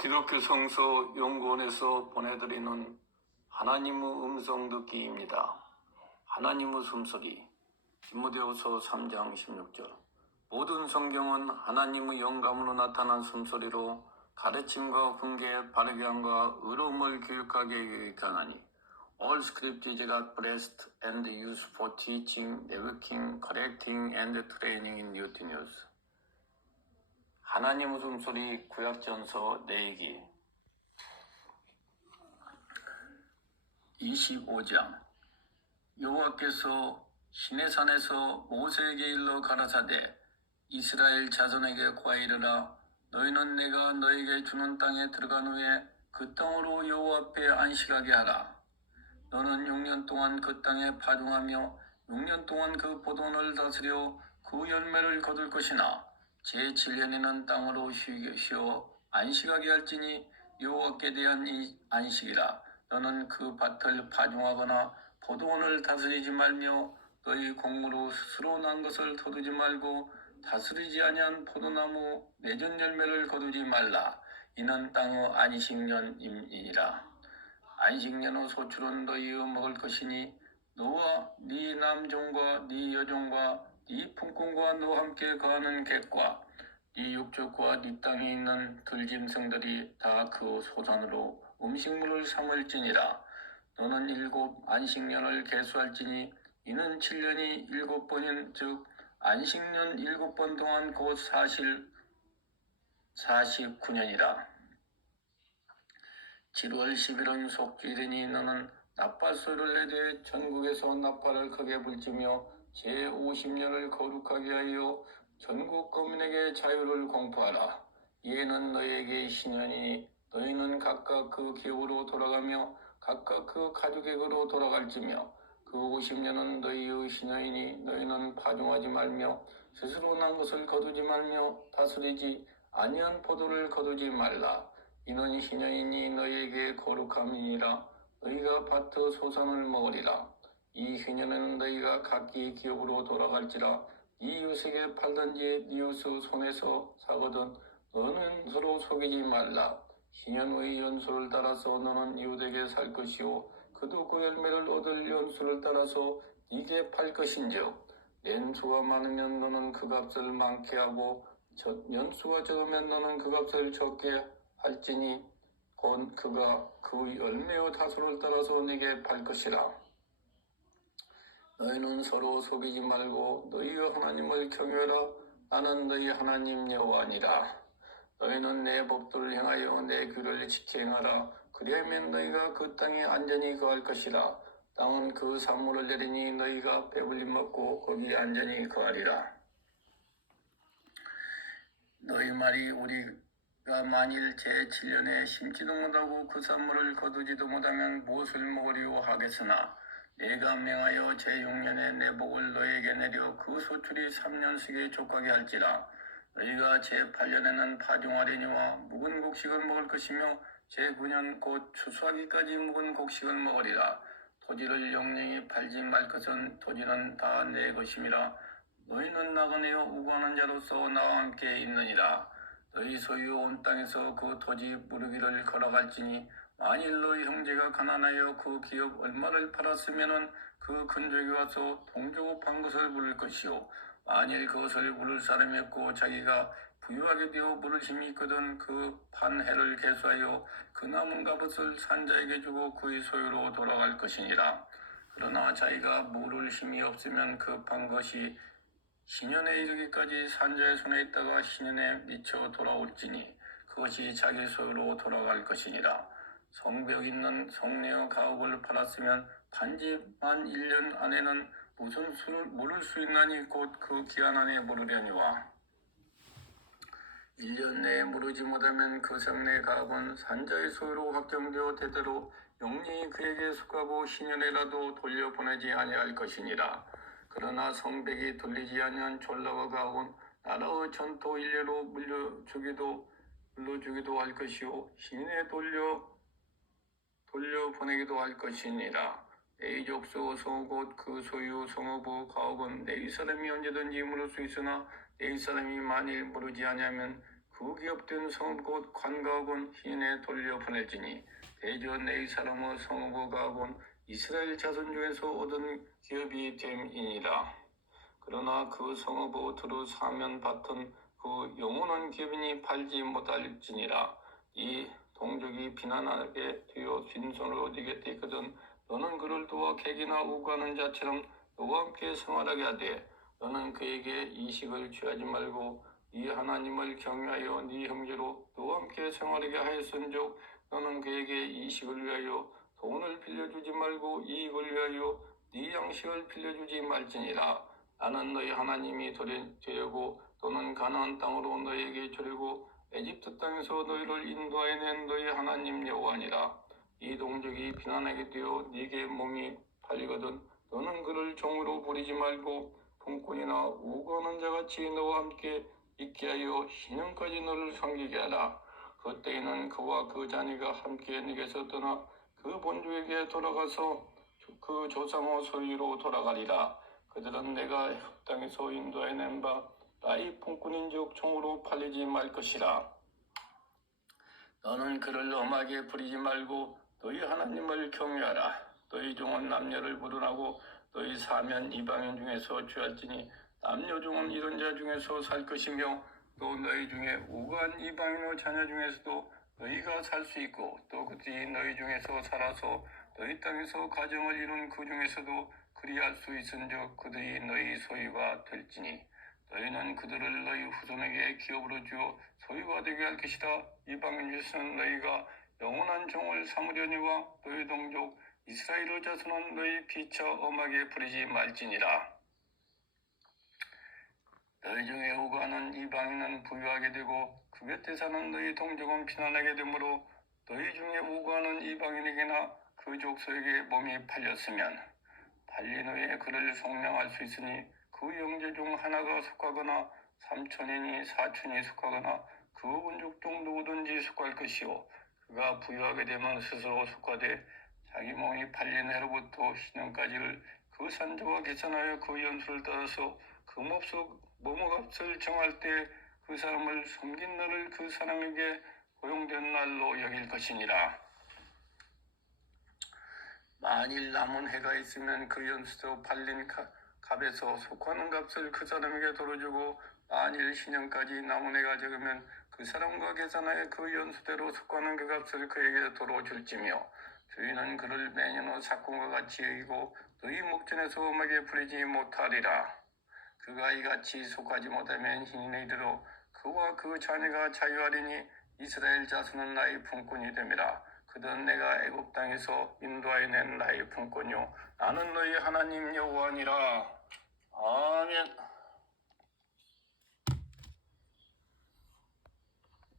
기독교 성서 연구원에서 보내드리는 하나님의 음성 듣기입니다. 하나님의 숨소리 디모데후서 3장 16절 모든 성경은 하나님의 영감으로 나타난 숨소리로 가르침과 훈계, 바르게 함과 의로움을 교육하게 유익하나니 All scripture is God blessed and used for teaching, rebuking, correcting, and training in righteousness. 하나님의 숨소리 구약전서 내기. 25장. 여호와께서 시내산에서 모세에게 일러 가라사대 이스라엘 자손에게 과이르라. 너희는 내가 너에게 주는 땅에 들어간 후에 그 땅으로 여호와 앞에 안식하게 하라. 너는 6년 동안 그 땅에 파종하며 6년 동안 그 포도원을 다스려 그 열매를 거둘 것이나 제7년에는 땅으로 쉬- 쉬어 안식하게 할지니 여호와께 대한 이 안식이라. 너는 그 밭을 파종하거나 포도원을 다스리지 말며 너희 공무로 스스로 난 것을 거두지 말고 다스리지 아니한 포도나무 내전 열매를 거두지 말라. 이는 땅의 안식년임이니라. 안식년의 소출은 너희의 먹을 것이니 너와 네 남종과 네 여종과 네 품꾼과 너와 함께 거하는 객과 네 육족과 네 땅에 있는 들짐승들이 다 그 소산으로 음식물을 삼을지니라. 너는 일곱 안식년을 계수할지니 이는 7년이 일곱 번인 즉 안식년 일곱 번 동안 곧 사실 49년이라. 7월 10일은 속주일이니 너는 나팔 소리를 내되 전국에서 나팔을 크게 불지며 제50년을 거룩하게 하여 전국 거민에게 자유를 공포하라. 이에는 너희에게 신년이니 너희는 각각 그 기업으로 돌아가며 각각 그 가족에게로 돌아갈지며 그 50년은 너희의 신년이니 너희는 파종하지 말며 스스로 난 것을 거두지 말며 다스리지 아니한 포도를 거두지 말라. 이는 희년이니 너희에게 거룩함이니라 너희가 밭의 소산을 먹으리라 이 희년에는 너희가 각기 기업으로 돌아갈지라 이 이웃에게 팔든지 네 이웃의 손에서 사거든 너는 서로 속이지 말라 희년의 연수를 따라서 너는 이웃에게 살 것이요 그도 그 열매를 얻을 연수를 따라서 네게 팔 것인즉 연수가 많으면 너는 그 값을 많게 하고 저- 연수가 적으면 너는 그 값을 적게 할지니 곧 그가 그 열매의 다소를 따라서 네게 팔 것이라. 너희는 서로 속이지 말고 너희의 하나님을 경외하라. 나는 너희 하나님 여호와니라. 너희는 내 법도를 행하여 내 규를 지켜 행하라. 그리하면 너희가 그 땅에 안전히 거할 것이라. 땅은 그 산물을 내리니 너희가 배불리 먹고 거기 안전히 거하리라. 너희 말이 우리가 만일 제7년에 심지도 못하고 그 산물을 거두지도 못하면 무엇을 먹으리오 하겠으나 내가 명하여 제6년에 내 복을 너희에게 내려 그 소출이 3년씩에 족하게 할지라. 너희가 제8년에는 파종하리니와 묵은 곡식을 먹을 것이며 제9년 곧 추수하기까지 묵은 곡식을 먹으리라. 토지를 영영히 팔지 말 것은 토지는 다 내 것임이라. 너희는 나그네요 우고하는 자로서 나와 함께 있느니라. 너희 소유 온 땅에서 그 토지 무르기를 걸어갈지니 만일 너희 형제가 가난하여 그 기업 얼마를 팔았으면은 그 근족에 와서 동조고 판 것을 물을 것이요 만일 그것을 물을 사람이 없고 자기가 부유하게 되어 물을 힘이 있거든 그 판 해를 계수하여 그 남은 값을 산자에게 주고 그의 소유로 돌아갈 것이니라. 그러나 자기가 물을 힘이 없으면 그 판 것이 신년에 이르기까지 산자의 손에 있다가 신년에 미쳐 돌아올지니 그것이 자기 소유로 돌아갈 것이니라. 성벽 있는 성내의 가옥을 팔았으면 단지만 1년 안에는 무슨 수를 물을 수 있나니 곧 그 기한 안에 물으려니와 1년 내에 물으지 못하면 그 성내 가옥은 산자의 소유로 확정되어 대대로 영영이 그에게 속하고 신년에라도 돌려보내지 아니할 것이니라. 그러나 성백이 돌리지 아니한 졸라와 가옥은 나라의 전토 일례로 물려주기도 물려주기도 할 것이요 신에 돌려 돌려 보내기도 할 것이니라 내 족수 성곧그 소유 성읍의 가옥은 내 사람이 언제든지 물을 수 있으나 내 사람이 만일 물으지 아니하면 그 기업된 곧 관가하곤 희인에 돌려 보낼지니 대저 내 사람의 성읍을 가하곤 이스라엘 자손 중에서 얻은 기업이 됨이니라. 그러나 그 성읍의 두루 사면 받던 그 영원한 기업이니 팔지 못할지니라. 이 동족이 비난하게 되어 빈손을 얻이겠다 했거든 너는 그를 도와 객이나 우가는 자처럼 너와 함께 생활하게 하되 너는 그에게 이식을 취하지 말고 네 하나님을 경외하여 네 형제로 너와 함께 생활하게 하였은즉 너는 그에게 이식을 위하여 돈을 빌려주지 말고 이익을 위하여 네 양식을 빌려주지 말지니라. 나는 너희 하나님이 되려- 되려고 또는 가나안 땅으로 너희에게 주려고 에집트 땅에서 너희를 인도하여 낸 너희 하나님 여호와니라. 이 동족이 비난하게 되어 네게 몸이 팔리거든 너는 그를 종으로 부리지 말고 품꾼이나 우고하는 자같이 너와 함께 있게 하여 신년까지 너를 섬기게 하라. 그때에는 그와 그 자녀가 함께 네게서 떠나 그 본주에게 돌아가서 그 조상의 소유로 돌아가리라. 그들은 내가 협당에서 인도해 낸 바 나의 품꾼인즉 종으로 팔리지 말 것이라 너는 그를 엄하게 부리지 말고 너희 하나님을 경외하라. 너희 종은 남녀를 불운하고 너희 사면 이방인 중에서 취할지니 남녀 종은 이런 자 중에서 살 것이며 또 너희 중에 우간 이방인의 자녀 중에서도 너희가 살 수 있고 또 그들이 너희 중에서 살아서 너희 땅에서 가정을 이룬 그 중에서도 그리할 수 있은즉 그들이 너희 소유가 될지니 너희는 그들을 너희 후손에게 기업으로 주어 소유가 되게 할 것이다. 이방인 중에서는 너희가 영원한 종을 삼으려니와 너희 동족 이스라엘의 자손은 너희 피차 엄하게 부리지 말지니라. 너희 중에 우가는 이방인은 부유하게 되고 그 곁에 사는 너희 동족은 피난하게 되므로 너희 중에 우가는 이방인에게나 그 족속에게 몸이 팔렸으면 팔린 후에 그를 속량할 수 있으니 그 형제 중 하나가 속하거나 삼촌이니 사촌이 속하거나 그 본족 중 누구든지 속할 것이요 그가 부유하게 되면 스스로 속하되 자기 몸이 팔린 해로부터 신년까지를 그 산조와 계산하여 그 연수를 따라서 그 몹속 몸값을 정할 때 그 사람을 섬긴 너를 그 사람에게 고용된 날로 여길 것이니라. 만일 남은 해가 있으면 그 연수도 팔린 가- 값에서 속하는 값을 그 사람에게 돌려주고 만일 신년까지 남은 해가 적으면 그 사람과 계산하여 그 연수대로 속하는 그 값을 그에게 도로 줄지며 주인은 그를 매년의 사건과 같이 여기고 너희 목전에서 엄하게 부리지 못하리라. 그가 이같이 속하지 못하면 희인의 이대로 그와 그 자녀가 자유하리니 이스라엘 자손은 나의 품꾼이 됨이라. 그들은 내가 애굽 땅에서 인도하여 낸 나의 품꾼이요 나는 너희 하나님 여호와니라. 아멘.